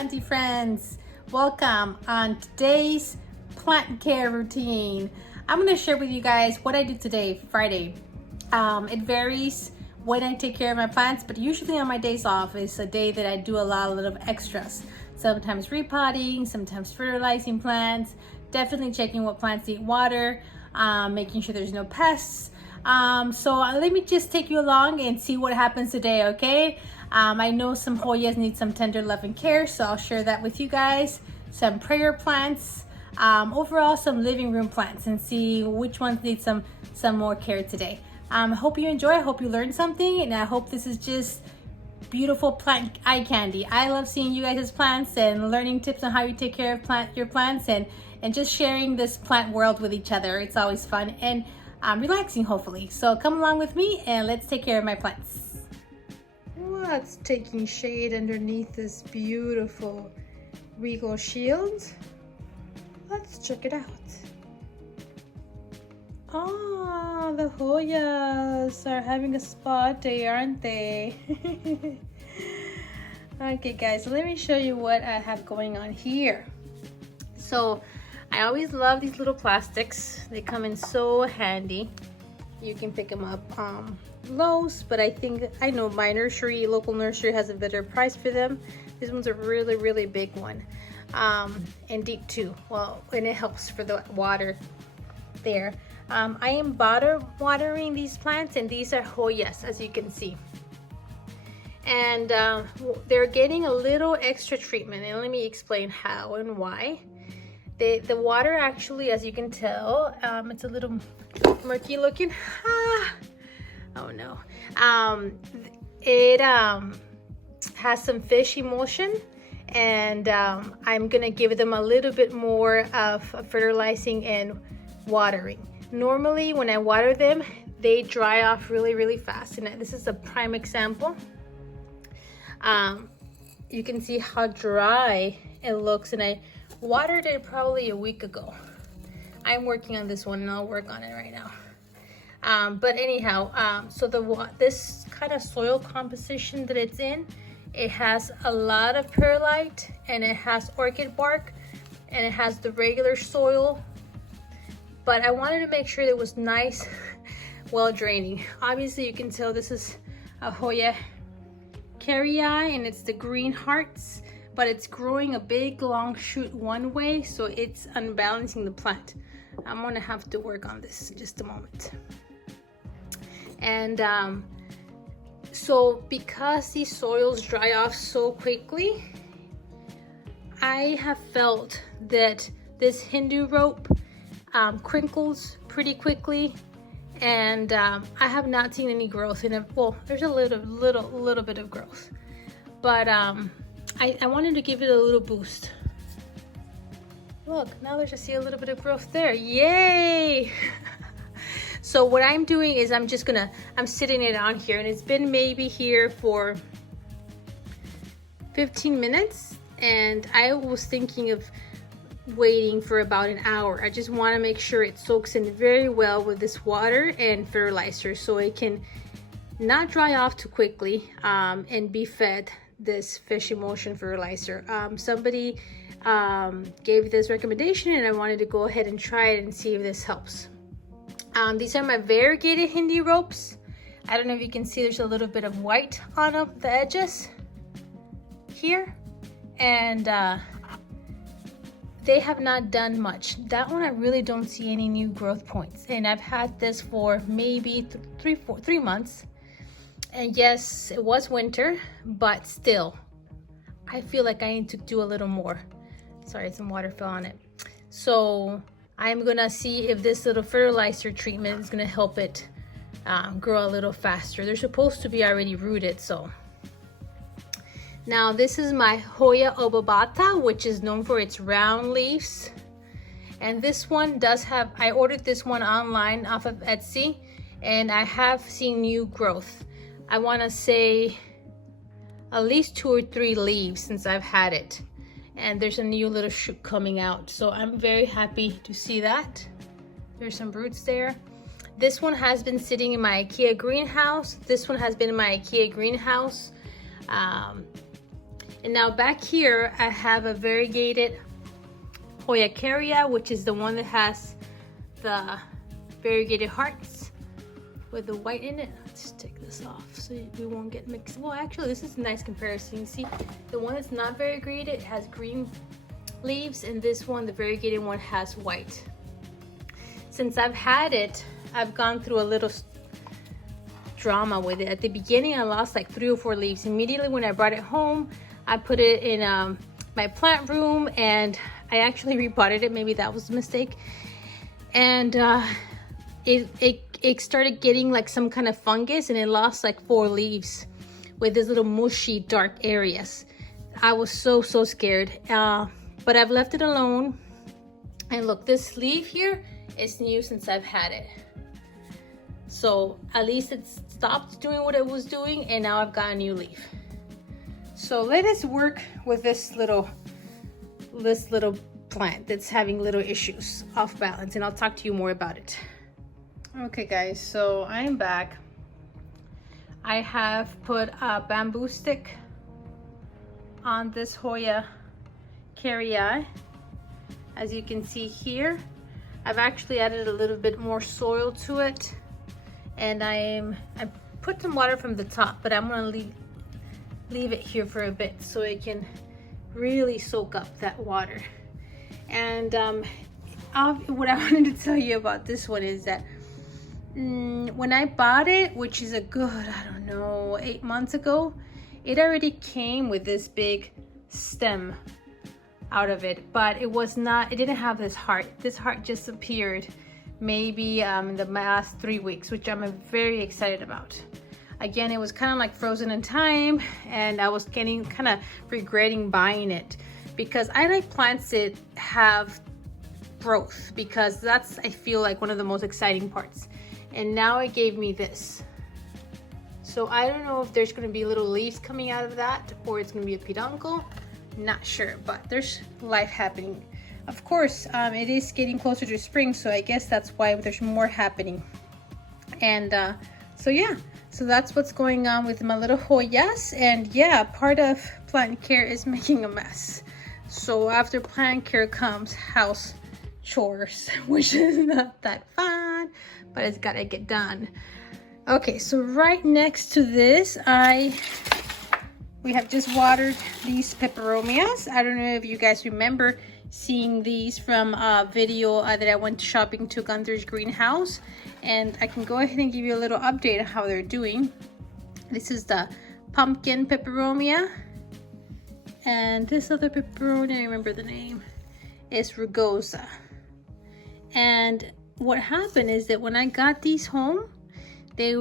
planty friends, welcome on today's plant care routine. I'm going to share with you guys what I did today, Friday. It varies when I take care of my plants, but usually on my days off is a day that I do a lot of extras. Sometimes repotting, sometimes fertilizing plants, definitely checking what plants need water, making sure there's no pests. So let me just take you along and see what happens today, okay? I know some Hoyas need some tender love and care, so I'll share that with you guys. Some prayer plants, overall some living room plants, and see which ones need some more care today. I hope you enjoy, I hope you learned something, and I hope this is just beautiful plant eye candy. I love seeing you guys' plants and learning tips on how you take care of your plants and just sharing this plant world with each other. It's always fun and relaxing, hopefully. So come along with me and let's take care of my plants. What's taking shade underneath this beautiful regal shield? Let's check it out. Oh, the Hoyas are having a spa day, aren't they? Okay guys, so let me show you what I have going on here. So I always love these little plastics. They come in so handy. You can pick them up Lowe's, but I know my local nursery has a better price for them. This one's a really big one, and deep too. Well, and it helps for the water there. I am watering these plants, and these are Hoyas, as you can see. And they're getting a little extra treatment, and let me explain how and why. The water actually, as you can tell, it's a little murky looking. Oh no. It has some fish emulsion, and I'm gonna give them a little bit more of fertilizing and watering. Normally when I water them, they dry off really fast, and this is a prime example. You can see how dry it looks, and I watered it probably a week ago. I'm working on this one and I'll work on it right now. But anyhow, so this kind of soil composition that it's in, it has a lot of perlite, and it has orchid bark, and it has the regular soil. But I wanted to make sure it was nice, well draining. Obviously you can tell this is a Hoya carrii, and it's the green hearts, but it's growing a big long shoot one way, so it's unbalancing the plant. I'm gonna have to work on this in just a moment. And so because these soils dry off so quickly, I have felt that this Hindu rope crinkles pretty quickly, and I have not seen any growth in it. Well, there's a little bit of growth, but I wanted to give it a little boost. Look, now there's a little bit of growth there. Yay! So what I'm doing is I'm sitting it on here, and it's been maybe here for 15 minutes, and I was thinking of waiting for about an hour. I just want to make sure it soaks in very well with this water and fertilizer, so it can not dry off too quickly, and be fed this fish emulsion fertilizer. Somebody gave this recommendation, and I wanted to go ahead and try it and see if this helps. These are my variegated Hindi ropes. I don't know if you can see, there's a little bit of white on the edges here, and they have not done much. That one I really don't see any new growth points, and I've had this for maybe 3 months. And yes, it was winter, but still I feel like I need to do a little more. Sorry, some water fell on it. So I'm gonna see if this little fertilizer treatment is gonna help it grow a little faster. They're supposed to be already rooted. So now this is my Hoya obobata, which is known for its round leaves. And this one does have, I ordered this one online off of Etsy, and I have seen new growth. I want to say at least 2 or 3 leaves since I've had it, and there's a new little shoot coming out, so I'm very happy to see that. There's some roots there. This one has been sitting in my IKEA greenhouse. This one has been in my IKEA greenhouse, And now back here, I have a variegated Hoya, which is the one that has the variegated hearts with the white in it. Let's take this off so we won't get mixed. Well, actually, this is a nice comparison. You see, the one that's not variegated has green leaves, and this one, the variegated one, has white. Since I've had it, I've gone through a little drama with it. At the beginning, I lost like 3 or 4 leaves. Immediately when I brought it home, I put it in my plant room, and I actually repotted it. Maybe that was a mistake. And it started getting like some kind of fungus, and it lost like 4 leaves with these little mushy dark areas. I was so scared, but I've left it alone. And look, this leaf here is new since I've had it, so at least it stopped doing what it was doing, and now I've got a new leaf. So let us work with this little plant that's having little issues, off balance, and I'll talk to you more about it. Okay guys, so I am back. I have put a bamboo stick on this Hoya. As you can see here, I've actually added a little bit more soil to it, and I put some water from the top, but I'm gonna leave it here for a bit so it can really soak up that water. And what I wanted to tell you about this one is that when I bought it, which is a good, I don't know, 8 months ago, it already came with this big stem out of it, but it didn't have this heart. This heart just appeared maybe in the last 3 weeks, which I'm very excited about. Again, it was kind of like frozen in time, and I was kind of regretting buying it, because I like plants that have growth, because that's, I feel like, one of the most exciting parts. And now it gave me this. So I don't know if there's going to be little leaves coming out of that, or it's going to be a peduncle. Not sure, but there's life happening. Of course, it is getting closer to spring, so I guess that's why there's more happening. And so yeah, so that's what's going on with my little Hoyas. And yeah, part of plant care is making a mess. So after plant care comes house chores, which is not that fun, but it's gotta get done. Okay, so right next to this, we have just watered these peperomias. I don't know if you guys remember seeing these from a video that I went shopping to Gunther's greenhouse, and I can go ahead and give you a little update on how they're doing. This is the pumpkin peperomia, and this other pepperoni, I remember the name, is rugosa. And what happened is that when I got these home, they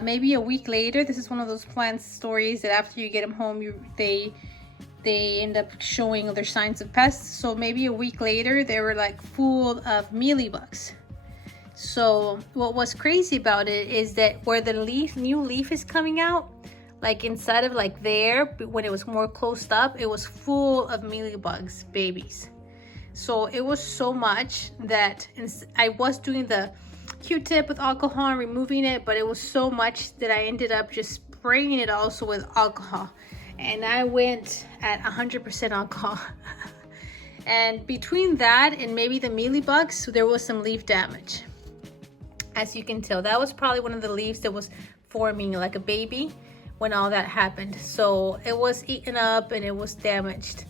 maybe a week later, this is one of those plant stories that after you get them home, they end up showing their signs of pests. So maybe a week later, they were like full of mealybugs. So what was crazy about it is that where the new leaf is coming out, like inside of like there, when it was more closed up, it was full of mealybugs babies. So it was so much that I was doing the Q-tip with alcohol and removing it, but it was so much that I ended up just spraying it also with alcohol, and I went at 100% alcohol. And between that and maybe the mealybugs, there was some leaf damage. As you can tell, that was probably one of the leaves that was forming like a baby when all that happened. So it was eaten up and it was damaged.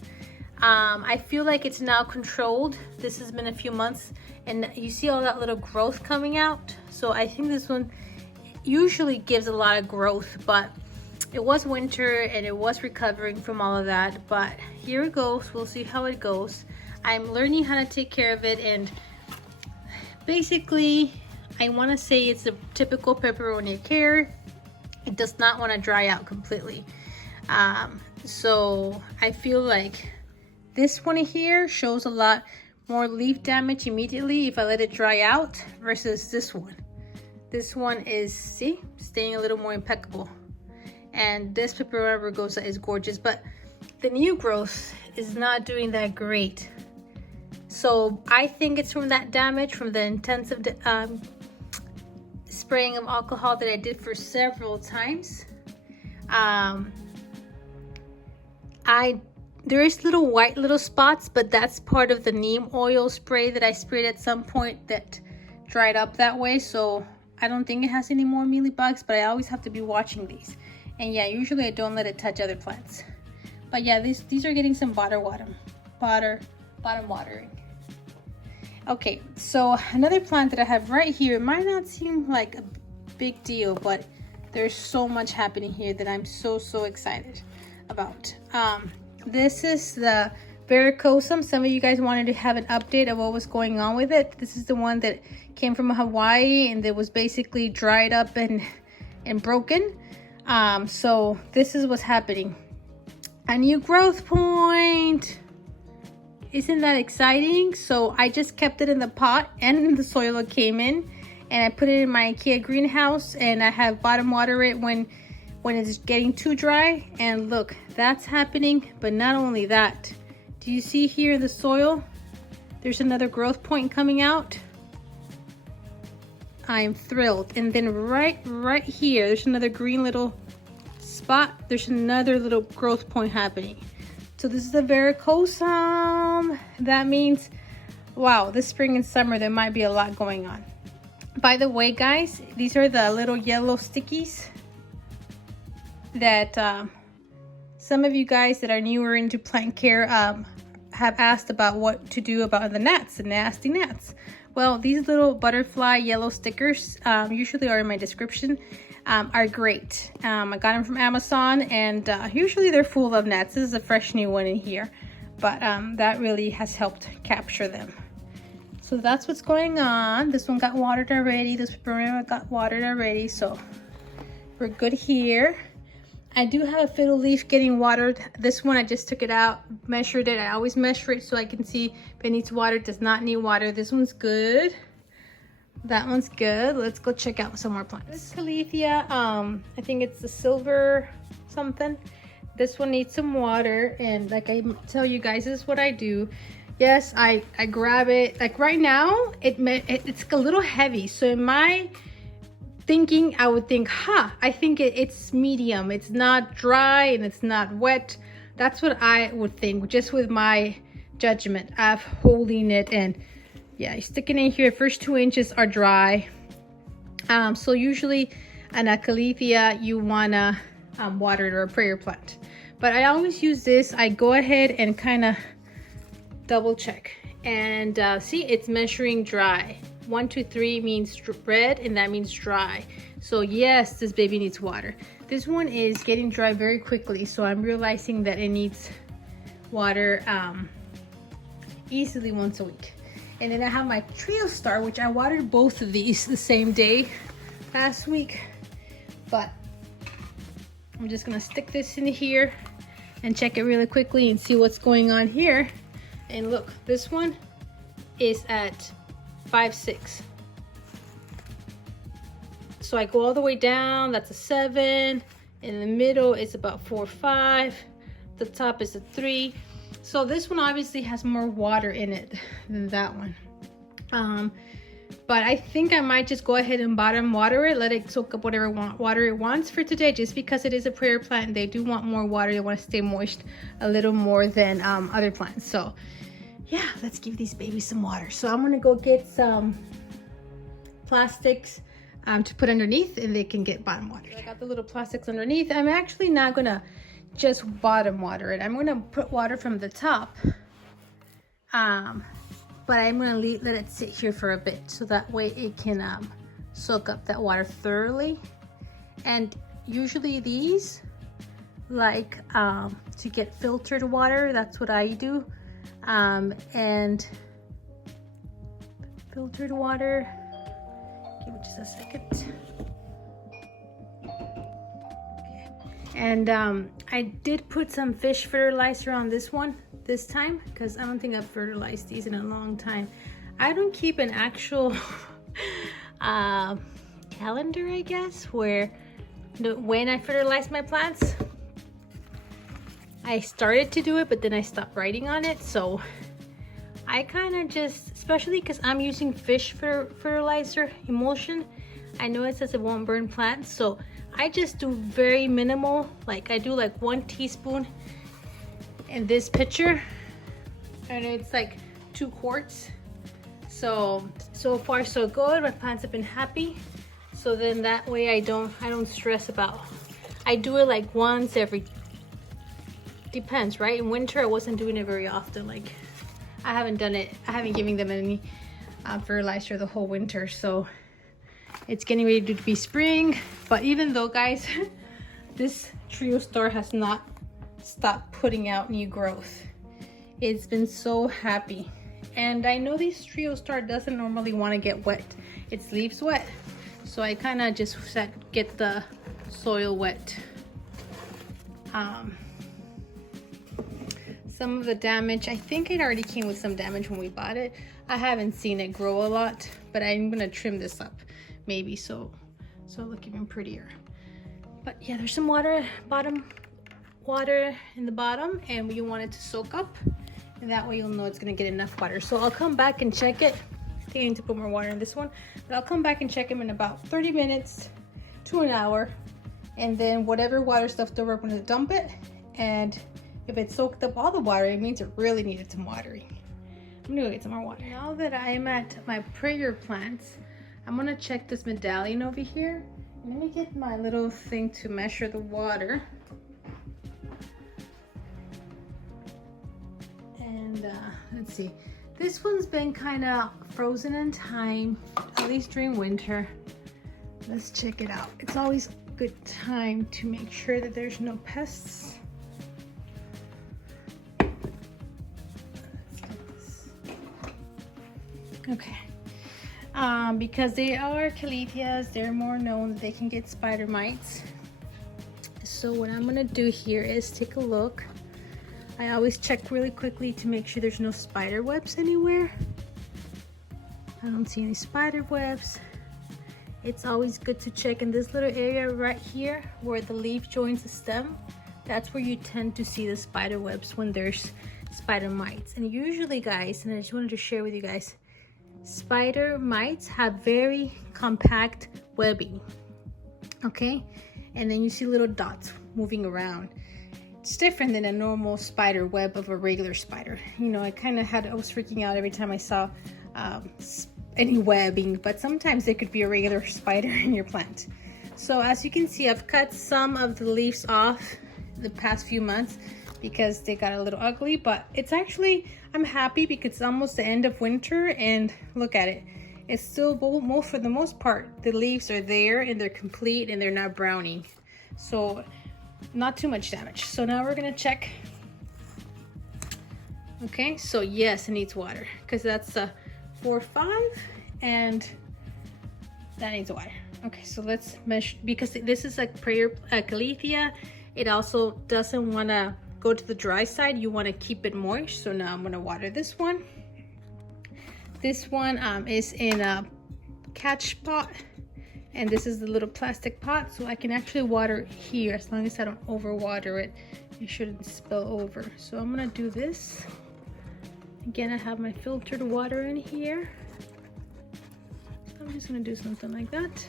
I feel like it's now controlled. This has been a few months, and you see all that little growth coming out. So I think this one usually gives a lot of growth, but it was winter and it was recovering from all of that. But here it goes. We'll see how it goes. I'm learning how to take care of it, and basically I want to say it's the typical pepperoni care. It does not want to dry out completely. So I feel like this one here shows a lot more leaf damage immediately if I let it dry out versus this one. This one is, see, staying a little more impeccable. And this Pepperoni rugosa is gorgeous, but the new growth is not doing that great. So I think it's from that damage, from the intensive spraying of alcohol that I did for several times. there is little white little spots, but that's part of the neem oil spray that I sprayed at some point that dried up that way. So I don't think it has any more mealybugs, but I always have to be watching these. And yeah, usually I don't let it touch other plants. But yeah, these are getting some bottom watering. Okay, so another plant that I have right here, it might not seem like a big deal, but there's so much happening here that I'm so excited about. This is the Varicosum. Some of you guys wanted to have an update of what was going on with it. This is the one that came from Hawaii and that was basically dried up and broken. So this is what's happening. A new growth point. Isn't that exciting? So I just kept it in the pot and in the soil it came in, and I put it in my IKEA greenhouse, and I have bottom water it when it's getting too dry. And look, that's happening. But not only that, do you see here in the soil, there's another growth point coming out? I'm thrilled. And then right here, there's another green little spot. There's another little growth point happening. So this is a Varicosum. That means, wow, this spring and summer there might be a lot going on. By the way, guys, these are the little yellow stickies that some of you guys that are newer into plant care have asked about what to do about the gnats, the nasty gnats. Well, these little butterfly yellow stickers usually are in my description. Are great. I got them from Amazon, and usually they're full of gnats. This is a fresh new one in here, but that really has helped capture them. So that's what's going on. This one got watered already. This Pepperoni got watered already, so we're good here. I do have a fiddle leaf getting watered. This one I just took it out, measured it. I always measure it so I can see if it needs water, does not need water. This one's good. That one's good. Let's go check out some more plants. This Kalithia, I think it's the silver something. This one needs some water, and like I tell you guys, this is what I do. Yes, I grab it. Like right now, it's a little heavy. So in my thinking, I would think, I think it's medium. It's not dry and it's not wet. That's what I would think, just with my judgment of holding it in. Yeah, you stick it in here. First 2 inches are dry. So usually on a Kalithia, you wanna water it, or a prayer plant. But I always use this. I go ahead and kind of double check. And see, it's measuring dry. 1, 2, 3 means red, and that means dry. So yes, this baby needs water. This one is getting dry very quickly, so I'm realizing that it needs water easily once a week. And then I have my Trio Star, which I watered both of these the same day last week. But I'm just gonna stick this in here and check it really quickly and see what's going on here. And look, this one is at 5.6. So I go all the way down, that's a 7. In the middle, it's about 4.5. The top is a 3. So this one obviously has more water in it than that one. But I think I might just go ahead and bottom water it, let it soak up whatever water it wants for today, just because it is a prayer plant and they do want more water. They want to stay moist a little more than other plants. So yeah, let's give these babies some water. So I'm gonna go get some plastics to put underneath, and they can get bottom water. I got the little plastics underneath. I'm actually not gonna just bottom water it. I'm gonna put water from the top, but I'm gonna let it sit here for a bit, so that way it can soak up that water thoroughly. And usually these like to get filtered water. That's what I do. And filtered water, give it just a second. And I did put some fish fertilizer on this one this time, because I don't think I've fertilized these in a long time. I don't keep an actual calendar, I guess, where when I fertilize my plants. I started to do it, but then I stopped writing on it. So I kind of just, especially because I'm using fish fertilizer emulsion, I know it says it won't burn plants, so I just do very minimal. Like I do like 1 teaspoon in this pitcher, and it's like 2 quarts. So far so good. My plants have been happy. So then that way I don't stress about. I do it like once every, depends, right? In winter I wasn't doing it very often. Like I haven't given them any fertilizer the whole winter. So it's getting ready to be spring. But even though, guys, this trio star has not stopped putting out new growth. It's been so happy. And I know this trio star doesn't normally want to get wet. Its leaves wet. So I kind of just get the soil wet. Some of the damage, I think it already came with some damage when we bought it. I haven't seen it grow a lot, but I'm gonna trim this up maybe so it'll look even prettier. But yeah, there's some water in the bottom, and you want it to soak up, and that way you'll know it's gonna get enough water. So I'll come back and check it. I think I need to put more water in this one, but I'll come back and check them in about 30 minutes to an hour, and then whatever water's left over, I'm gonna dump it. And if it soaked up all the water, it means it really needed some watering. I'm gonna go get some more water. Now that I'm at my prayer plants, I'm gonna check this medallion over here. Let me get my little thing to measure the water. And let's see. This one's been kind of frozen in time, at least during winter. Let's check it out. It's always a good time to make sure that there's no pests. Okay, because they are Kalithias, they're more known that they can get spider mites. So what I'm gonna do here is take a look. I always check really quickly to make sure there's no spider webs anywhere. I don't see any spider webs. It's always good to check in this little area right here where the leaf joins the stem. That's where you tend to see the spider webs when there's spider mites. And usually, guys, and I just wanted to share with you guys, spider mites have very compact webbing, okay? And then you see little dots moving around. It's different than a normal spider web of a regular spider. You know, I was freaking out every time I saw any webbing, but sometimes it could be a regular spider in your plant. So as you can see, I've cut some of the leaves off the past few months because they got a little ugly, but it's actually, I'm happy because it's almost the end of winter, and look at it. It's still, for the most part, the leaves are there and they're complete and they're not browning. So not too much damage. So now we're gonna check. Okay, so yes, it needs water because that's 4.5 and that needs water. Okay, so let's measure, because this is a Kalithia. It also doesn't want to go to the dry side. You want to keep it moist. So now I'm going to water this one. This one is in a catch pot, and this is the little plastic pot, so I can actually water here as long as I don't overwater it. It shouldn't spill over. So I'm going to do this. Again, I have my filtered water in here. So I'm just going to do something like that.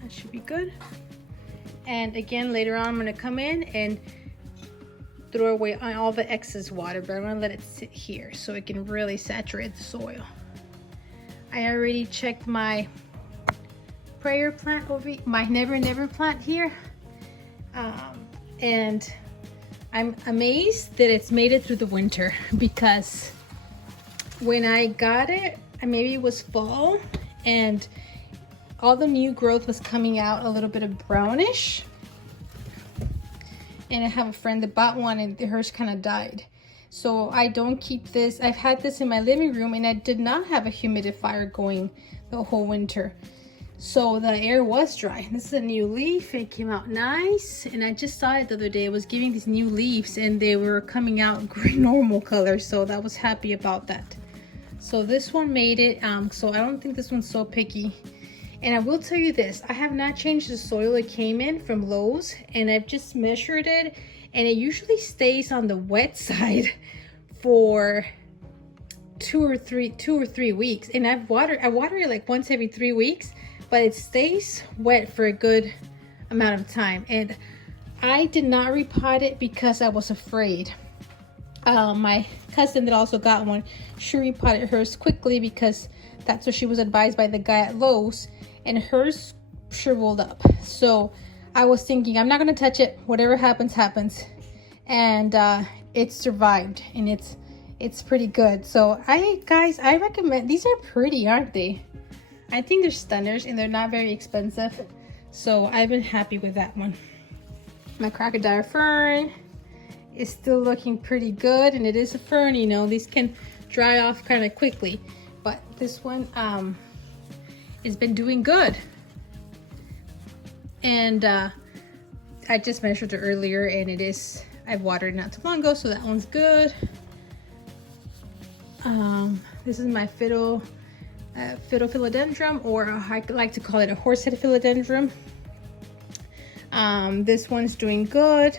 That should be good. And again, later on, I'm going to come in and throw away all the excess water, but I'm going to let it sit here so it can really saturate the soil. I already checked my prayer plant over, my never plant here, and I'm amazed that it's made it through the winter, because when I got it, maybe it was fall, and all the new growth was coming out a little bit of brownish. And I have a friend that bought one and hers kind of died. So I don't keep this. I've had this in my living room and I did not have a humidifier going the whole winter. So the air was dry. This is a new leaf. It came out nice. And I just saw it the other day. It was giving these new leaves and they were coming out green normal color. So I was happy about that. So this one made it. So I don't think this one's so picky. And I will tell you this, I have not changed the soil it came in from Lowe's, and I've just measured it, and it usually stays on the wet side for two or three weeks. And I water it like once every 3 weeks, but it stays wet for a good amount of time. And I did not repot it because I was afraid My cousin that also got one, she repotted hers quickly because that's what she was advised by the guy at Lowe's, and hers shriveled up. So I was thinking, I'm not gonna touch it. Whatever happens, happens. And it survived, and it's pretty good. So guys, I recommend. These are pretty, aren't they? I think they're stunners, and they're not very expensive. So I've been happy with that one. My crocodile fern is still looking pretty good, and it is a fern, you know, these can dry off kind of quickly, but this one has been doing good. And I just measured it earlier, and I've watered it not too long ago, so that one's good. This is my philodendron, or I like to call it a horsehead philodendron. This one's doing good.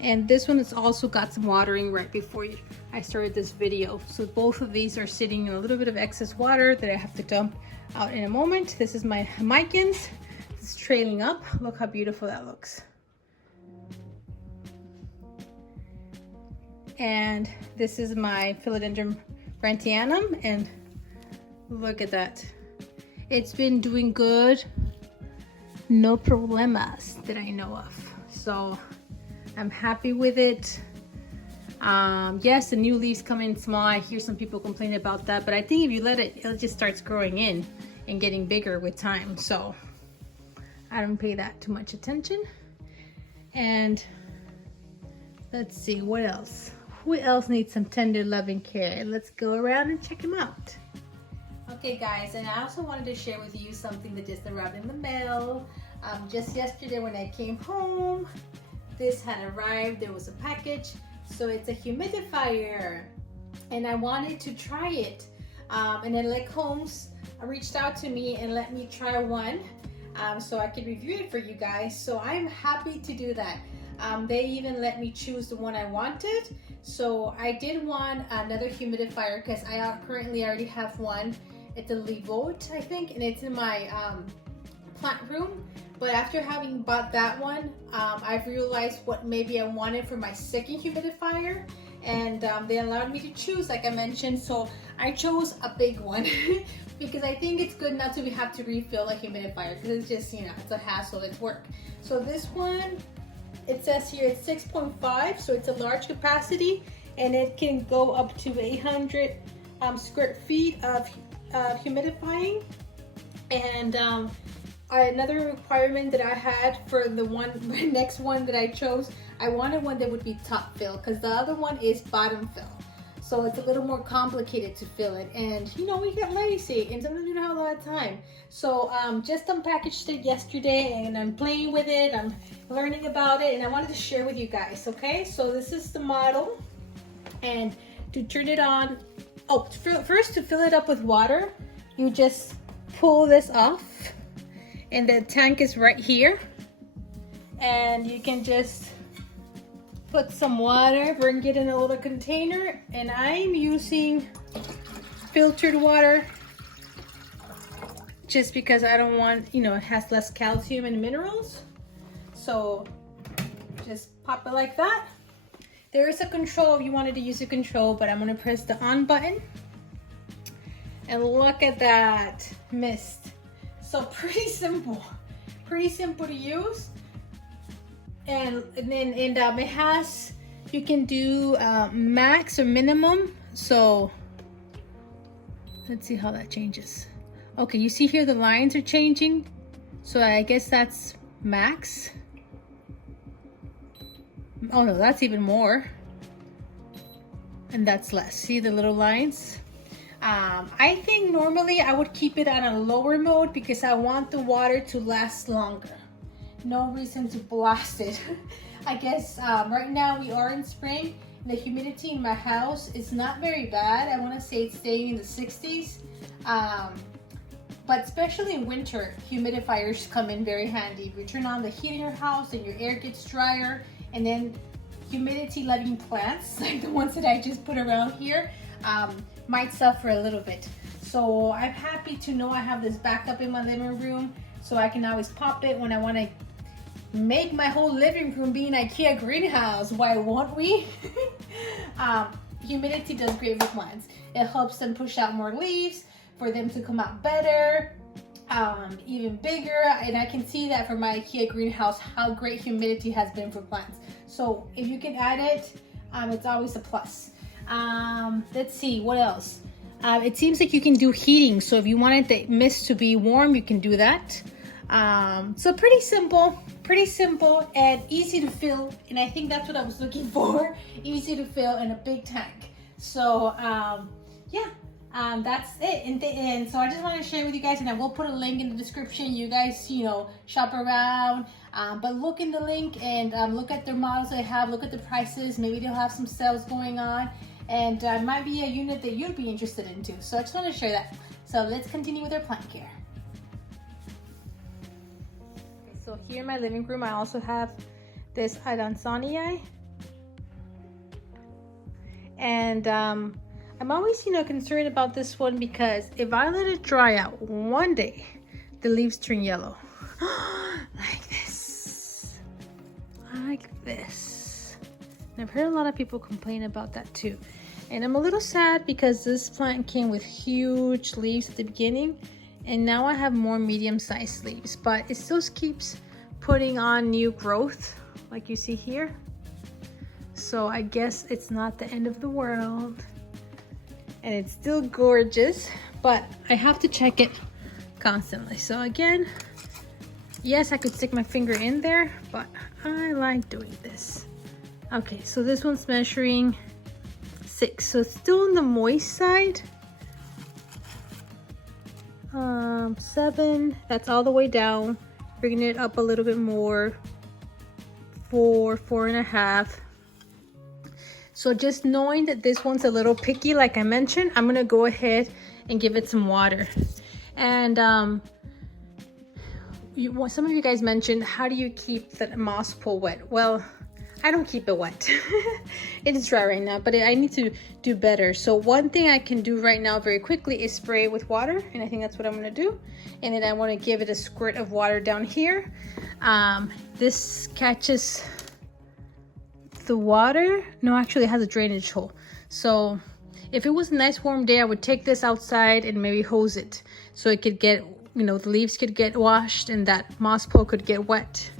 And this one has also got some watering right before I started this video. So both of these are sitting in a little bit of excess water that I have to dump out in a moment. This is my Jamaican's. It's trailing up. Look how beautiful that looks. And this is my Philodendron Brandtianum, and look at that. It's been doing good. No problemas that I know of. So I'm happy with it. Yes, the new leaves come in small. I hear some people complain about that, but I think if you let it, it just starts growing in and getting bigger with time. So I don't pay that too much attention. And let's see, what else? Who else needs some tender loving care? Let's go around and check them out. Okay guys, and I also wanted to share with you something that just arrived in the mail. Just yesterday when I came home, this had arrived. There was a package. So it's a humidifier, and I wanted to try it. And then Elechomes reached out to me and let me try one, so I could review it for you guys. So I'm happy to do that. They even let me choose the one I wanted. So I did want another humidifier because I currently already have one. It's a Levote, I think, and it's in my plant room. But after having bought that one, I've realized what maybe I wanted for my second humidifier, and they allowed me to choose, like I mentioned. So I chose a big one because I think it's good not to have to refill a humidifier, because it's just, you know, it's a hassle, it's work. So this one, it says here it's 6.5, so it's a large capacity, and it can go up to 800 square feet of humidifying. And another requirement that I had for the next one that I chose, I wanted one that would be top fill, because the other one is bottom fill. So it's a little more complicated to fill it, and you know, we get lazy and sometimes we don't have a lot of time. So just unpackaged it yesterday, and I'm playing with it, I'm learning about it, and I wanted to share with you guys. Okay, so this is the model, and to turn it on, first to fill it up with water, you just pull this off, and the tank is right here, and you can just put some water, bring it in a little container, and I'm using filtered water just because I don't want, you know, it has less calcium and minerals. So just pop it like that. There is a control if you wanted to use a control, but I'm gonna press the on button, and look at that mist. So pretty simple to use. And then it has, you can do max or minimum. So let's see how that changes. Okay, you see here the lines are changing, so I guess that's max. Oh no, that's even more, and that's less. See the little lines? I think normally I would keep it on a lower mode because I want the water to last longer. No reason to blast it. I guess right now we are in spring, and the humidity in my house is not very bad. I want to say it's staying in the 60s. But especially in winter, humidifiers come in very handy. If you turn on the heat in your house and your air gets drier, and then humidity loving plants like the ones that I just put around here might suffer a little bit. So I'm happy to know I have this backup in my living room, so I can always pop it when I want to make my whole living room be an IKEA greenhouse. Why won't we? Humidity does great for plants. It helps them push out more leaves, for them to come out better, even bigger. And I can see that from my IKEA greenhouse, how great humidity has been for plants. So if you can add it, it's always a plus. Let's see, what else? It seems like you can do heating. So if you wanted the mist to be warm, you can do that. So pretty simple and easy to fill. And I think that's what I was looking for. Easy to fill in a big tank. So yeah, that's it. And so I just want to share with you guys, and I will put a link in the description. You guys, you know, shop around, but look in the link and look at their models they have, look at the prices. Maybe they'll have some sales going on, and it might be a unit that you'd be interested in too. So I just want to share that. So let's continue with our plant care. Okay, so here in my living room, I also have this Hydanstia. And I'm always, you know, concerned about this one because if I let it dry out one day, the leaves turn yellow. Like this. Like this. And I've heard a lot of people complain about that too. And I'm a little sad because this plant came with huge leaves at the beginning, and now I have more medium-sized leaves, but it still keeps putting on new growth like you see here. So I guess it's not the end of the world, and it's still gorgeous, but I have to check it constantly. So again, yes, I could stick my finger in there, but I like doing this. Okay, so this one's measuring 6, so it's still on the moist side. 7, that's all the way down. Bringing it up a little bit more. 4, 4.5. So just knowing that this one's a little picky, like I mentioned, I'm gonna go ahead and give it some water. And some of you guys mentioned, how do you keep the moss pool wet? Well, I don't keep it wet. It is dry right now, but I need to do better. So one thing I can do right now very quickly is spray it with water, and I think that's what I'm gonna do. And then I wanna give it a squirt of water down here. This catches the water. No, actually it has a drainage hole. So if it was a nice warm day, I would take this outside and maybe hose it so it could get, you know, the leaves could get washed and that moss pole could get wet.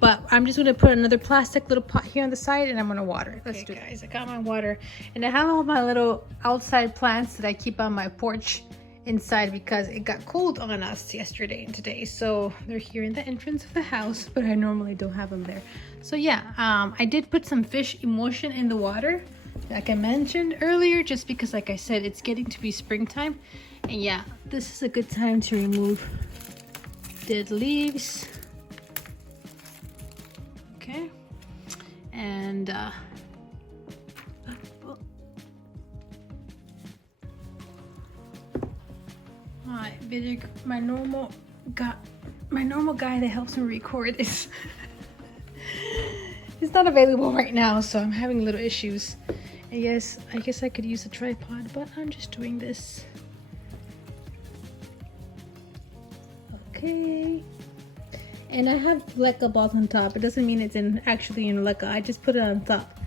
But I'm just gonna put another plastic little pot here on the side, and I'm gonna water it. Let's do it, guys. I got my water, and I have all my little outside plants that I keep on my porch inside because it got cold on us yesterday and today. So they're here in the entrance of the house, but I normally don't have them there. So yeah, I did put some fish emulsion in the water, like I mentioned earlier, just because, like I said, it's getting to be springtime. And yeah, this is a good time to remove dead leaves. Okay, and my normal guy that helps me record is he's not available right now, so I'm having little issues. And yes, I guess I could use a tripod, but I'm just doing this. Okay. And I have leca balls on top. It doesn't mean it's actually in leca. I just put it on top.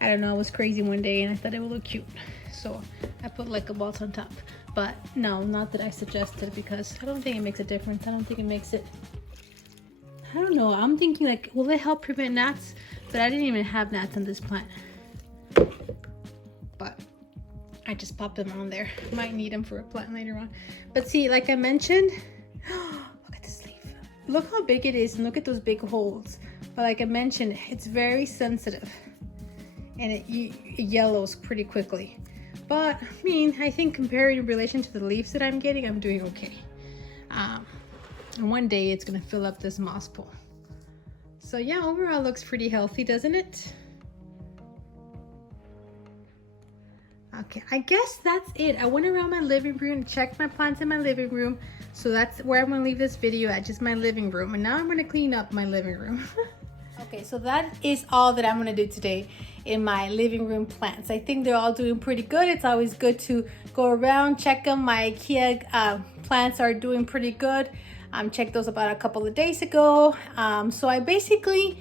I don't know, I was crazy one day and I thought it would look cute. So I put leca balls on top. But no, not that I suggested, because I don't think it makes a difference. I don't think it makes it... I don't know. I'm thinking like, will it help prevent gnats? But I didn't even have gnats on this plant. But I just popped them on there. Might need them for a plant later on. But see, like I mentioned... Look how big it is, and look at those big holes. But like I mentioned, it's very sensitive, and it yellows pretty quickly. But I mean, I think compared in relation to the leaves that I'm getting, I'm doing okay. And one day it's gonna fill up this moss pool. So yeah, overall looks pretty healthy, doesn't it? Okay, I guess that's it. I went around my living room and checked my plants in my living room. So that's where I'm gonna leave this video at, just my living room. And now I'm gonna clean up my living room. Okay, so that is all that I'm gonna do today in my living room plants. I think they're all doing pretty good. It's always good to go around, check them. My IKEA plants are doing pretty good. Checked those about a couple of days ago. So I basically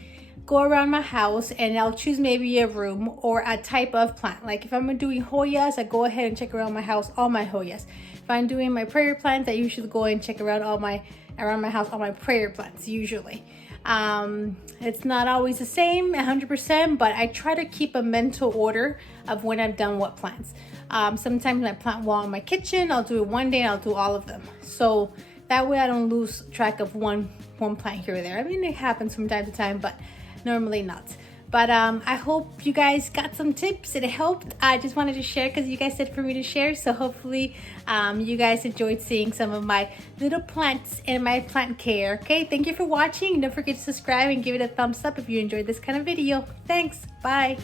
go around my house and I'll choose maybe a room or a type of plant. Like if I'm doing Hoyas, I go ahead and check around my house, all my Hoyas. If I'm doing my prayer plants, I usually go and check around around my house, all my prayer plants usually. It's not always the same 100%, but I try to keep a mental order of when I've done what plants. Sometimes I plant one in my kitchen, I'll do it one day and I'll do all of them. So that way I don't lose track of one plant here or there. I mean, it happens from time to time, but normally not. But I hope you guys got some tips. It helped. I just wanted to share because you guys said for me to share. So hopefully you guys enjoyed seeing some of my little plants and my plant care. Okay, thank you for watching. Don't forget to subscribe and give it a thumbs up if you enjoyed this kind of video. Thanks. Bye.